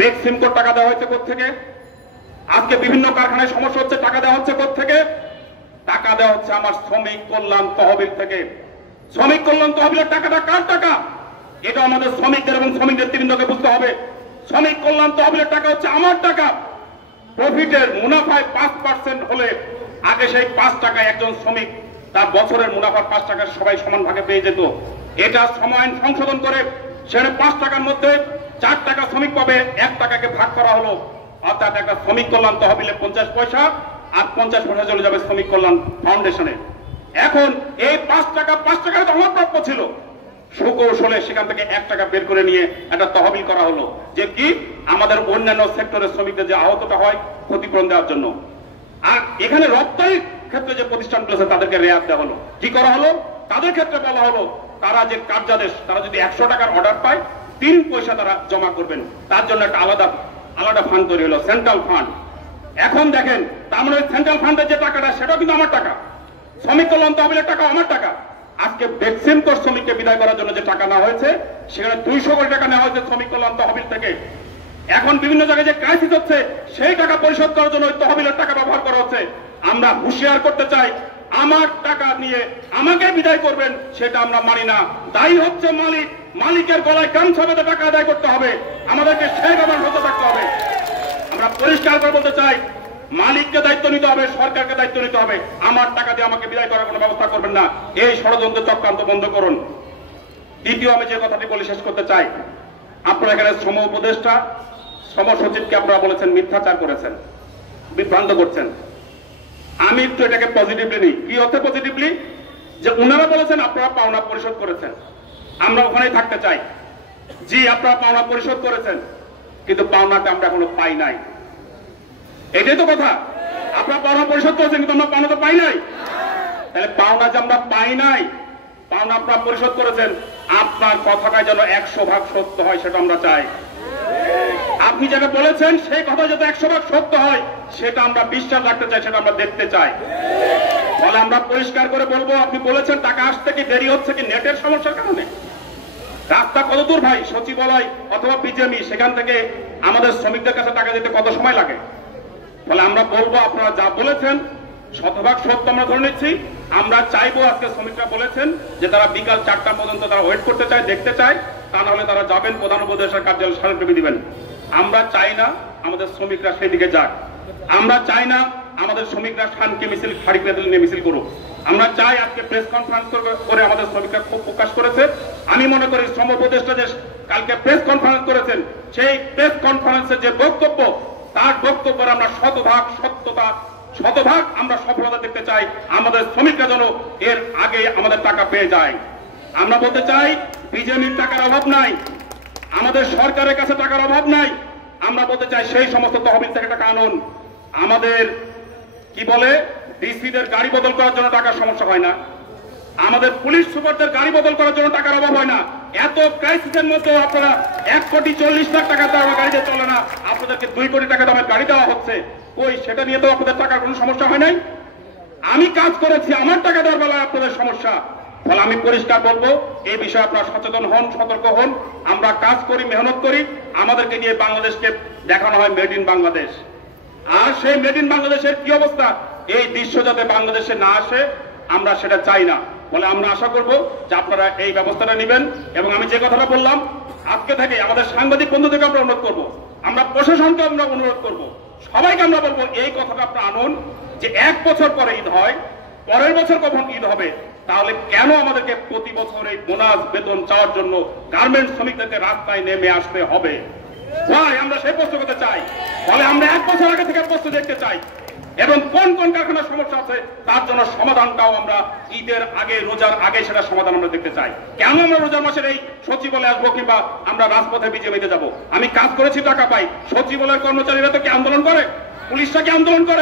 Beximco code টাকা দেওয়া হয়েছে কোত্থেকে? আজকে বিভিন্ন কারখানায় সমস্যা হচ্ছে, টাকা দেওয়া হচ্ছে কোত্থেকে? টাকা দেওয়া হচ্ছে আমার শ্রমিক কল্যাণ তহবিল থেকে। শ্রমিক কল্যাণ তহবিলের টাকাটা কার টাকা? এটা আমাদের শ্রমিকদের এবং শ্রমিক নেতৃবৃন্দকে বুঝতে হবে। শ্রমিক কল্যাণ তহবিলের টাকা হচ্ছে আমার টাকা। প্রফিটের মুনাফায় 5% হলে আগে সেই 5 টাকায় একজন শ্রমিক তার বছরের মুনাফার 5 টাকা সবাই সমান ভাগে পেয়ে যেত। এটা শ্রম আইন সংশোধন করে সেখানে 5 টাকার মধ্যে 4 টাকা শ্রমিক পাবে, 1 টাকাকে ভাগ করা হলো। অর্থাৎ একটা শ্রমিক কল্যাণ তহবিলে 50 পয়সা আর 50 পয়সা চলে যাবে শ্রমিক কল্যাণ ফাউন্ডেশনে। এখন এই 5 টাকা তো আমার প্রাপ্য ছিল, সুকৌশলে সেখান থেকে 1 টাকা বের করে নিয়ে একটা তহবিল করা হলো, যে কি আমাদের অন্যান্য সেক্টরের শ্রমিকদের যে আহতটা হয় ক্ষতিপূরণ দেওয়ার জন্য। আর এখানে রপ্তানির ক্ষেত্রে যে প্রতিষ্ঠানগুলো আছে তাদেরকে রেয়াত দেওয়া হলো। কি করা হলো? তাদের ক্ষেত্রে বলা হলো তারা যে কার্যাদেশ, তারা যদি 100 টাকার অর্ডার পায় 3 পয়সা তারা জমা করবেন, তার জন্য একটা আলাদা ফান্ড তৈরি হলো, সেন্ট্রাল ফান্ড। এখন দেখেন, তার মানে সেন্ট্রাল ফান্ডের যে টাকাটা সেটাও কিন্তু আমার টাকা, শ্রমিক কল্যাণ তহবিলের টাকা আমার টাকা। আজকে বেক্সিম কোড শ্রমিককে বিদায় করার জন্য যে টাকা নেওয়া হয়েছে সেখানে 200 কোটি টাকা নেওয়া হয়েছে শ্রমিক কল্যাণ তহবিল থেকে। এখন বিভিন্ন জায়গায় যে ক্রাইসিস হচ্ছে সেই টাকা পরিশোধ করার জন্য ওই তহবিলের টাকা ব্যবহার করা হচ্ছে। আমরা হুঁশিয়ার করতে চাই, আমার টাকা নিয়ে আমাকে বিদায় করবেন সেটা আমরা মানি না। দায়ী হচ্ছে মালিক, মালিকের গলায় গামছা বেঁধে টাকা আদায় করতে হবে, আমাদেরকে সেই ব্যবহার হতে থাকতে হবে। আমরা পরিষ্কার করে বলতে চাই, মালিককে দায়িত্ব নিতে হবে, সরকারকে দায়িত্ব নিতে হবে। আমার টাকা দিয়ে আমাকে বিদায় করার কোনো ব্যবস্থা করবেন না। এই ষড়যন্ত্র চক্রান্ত বন্ধ করুন। দ্বিতীয় আমি যে কথাটি বলে শেষ করতে চাই, আপনারা এখানে শ্রম উপদেষ্টা, শ্রম সচিবকে আপনারা বলেছেন মিথ্যাচার করেছেন, বিভ্রান্ত করছেন। আমি একটু এটাকে পজিটিভলি নিই। কি অর্থে পজিটিভলি? যে উনারা বলেছেন আপনারা পাওনা পরিশোধ করেছেন, আমরা ওখানেই থাকতে চাই। জি, আপনারা পাওনা পরিশোধ করেছেন, কিন্তু পাওনাটা আমরা এখনো পাই নাই। এটাই তো কথা। আপনারা পাওনা পরিশোধ করেছেন কিন্তু আমরা পাওনা তো পাই নাই। তাহলে পাওনা যে আমরা পাই নাই, পাওনা আপনারা পরিশোধ করেছেন, আপনার কথাটা যেন 100% সত্য হয় সেটা আমরা চাই। আপনি যেটা বলেছেন সেই কথা যাতে 100% সত্য হয় সেটা আমরা বিশ্বাস রাখতে চাই, সেটা আমরা দেখতে চাই। ফলে আমরা পরিষ্কার করে বলবো, আপনি বলেছেন টাকা আসতে কি দেরি হচ্ছে কি নেটের সমস্যার কারণে? রাস্তা কত দূর ভাই? সচিবালয় অথবা বিজেপি, সেখান থেকে আমাদের শ্রমিকদের কাছে টাকা দিতে কত সময় লাগে? ফলে আমরা বলবো আপনারা যা বলেছেন 100% সত্য আমরা ধরে নিচ্ছি। আমরা চাইবো, আজকে শ্রমিকরা বলেছেন যে তারা বিকাল 4টা পর্যন্ত তারা ওয়েট করতে চায়, দেখতে চায়, তা না হলে তারা যাবেন প্রধান উপদেষ্টার কার্যালয়ে স্মারকলিপি দিবেন। আমরা চাই না আমাদের শ্রমিকরা সেই দিকে যাক। আমরা চাই না আমাদের শ্রমিকরা শান্তি মিছিল, ফাঁড়ি পেতে নিয়ে মিছিল করুক। আমরা চাই, আজকে প্রেস কনফারেন্স করে আমাদের শ্রমিকরা ক্ষোভ প্রকাশ করেছে। আমি মনে করি শ্রম উপদেষ্টা যে কালকে প্রেস কনফারেন্স করেছেন, সেই প্রেস কনফারেন্সের যে বক্তব্য, তার বক্তব্যের আমরা শতভাগ আমরা সফলতা দেখতে চাই। আমাদের শ্রমিকরা যেন এর আগে আমাদের টাকা পেয়ে যায়। আমরা বলতে চাই, বিজেপির টাকার অভাব নাই, আমাদের সরকারের কাছে টাকার অভাব নাই। আমরা বলতে চাই সেই সমস্ত তহবিল থেকে টাকা আনুন। আমাদের কি বলে, ডিসিদের গাড়ি বদল করার জন্য টাকার সমস্যা হয় না, আমাদের পুলিশ সুপারদের গাড়ি বদল করার জন্য টাকার অভাব হয় না। এত ক্রাইসিসের মধ্যে আপনারা 1,40,00,000 টাকা দামের গাড়িতে চলে না, আপনাদেরকে 2 কোটি টাকা দামের গাড়ি দেওয়া হচ্ছে। ওই সেটা নিয়ে তো আপনাদের টাকার কোনো সমস্যা হয় নাই। আমি কাজ করেছি, আমার টাকা দেওয়ার বেলায় আপনাদের সমস্যা। ফলে আমি পরিষ্কার বলবো, এই বিষয়ে আপনারা সচেতন হন, সতর্ক হন। আমরা কাজ করি, মেহনত করি, আমাদেরকে নিয়ে বাংলাদেশকে দেখানো হয় মেড ইন বাংলাদেশ। আর সেই মেড ইন বাংলাদেশের কি অবস্থা, এই দৃশ্য যাতে বাংলাদেশে না আসে আমরা সেটা চাই না। বলে আমরা আশা করব যে আপনারা এই ব্যবস্থাটা নেবেন। এবং আমি যে কথাটা বললাম, আজকে থেকে আমাদের সাংবাদিক বন্ধুদেরকে আমরা অনুরোধ করবো, আমরা প্রশাসনকে আমরা অনুরোধ করবো, সবাইকে আমরা বলবো এই কথাটা আপনারা আনুন যে 1 বছর পরে ঈদ হয়, পরের বছর কখন ঈদ হবে, তাহলে কেন আমাদেরকে প্রতি বছর এই বোনাস বেতন চাওয়ার জন্য গার্মেন্টস শ্রমিকদেরকে রাস্তায় নেমে আসতে হবে? ভাই, আমরা সেই প্রশ্ন করতে চাই। ফলে আমরা 1 বছর আগে থেকে প্রশ্ন দেখতে চাই, এবং কোন কোন কারখানার সমস্যা আছে তার জন্য সমাধানটাও আমরা ঈদের আগে, রোজার আগে সেটা সমাধান আমরা দেখতে চাই। কেন আমরা রোজার মাসের এই সচিবালয়ে আসবো কিংবা আমরা রাজপথে বিজেপিতে যাবো? আমি কাজ করেছি, টাকা পাই। সচিবালয়ের কর্মচারীরা তো কি আন্দোলন করে? পুলিশরা কি আন্দোলন করে?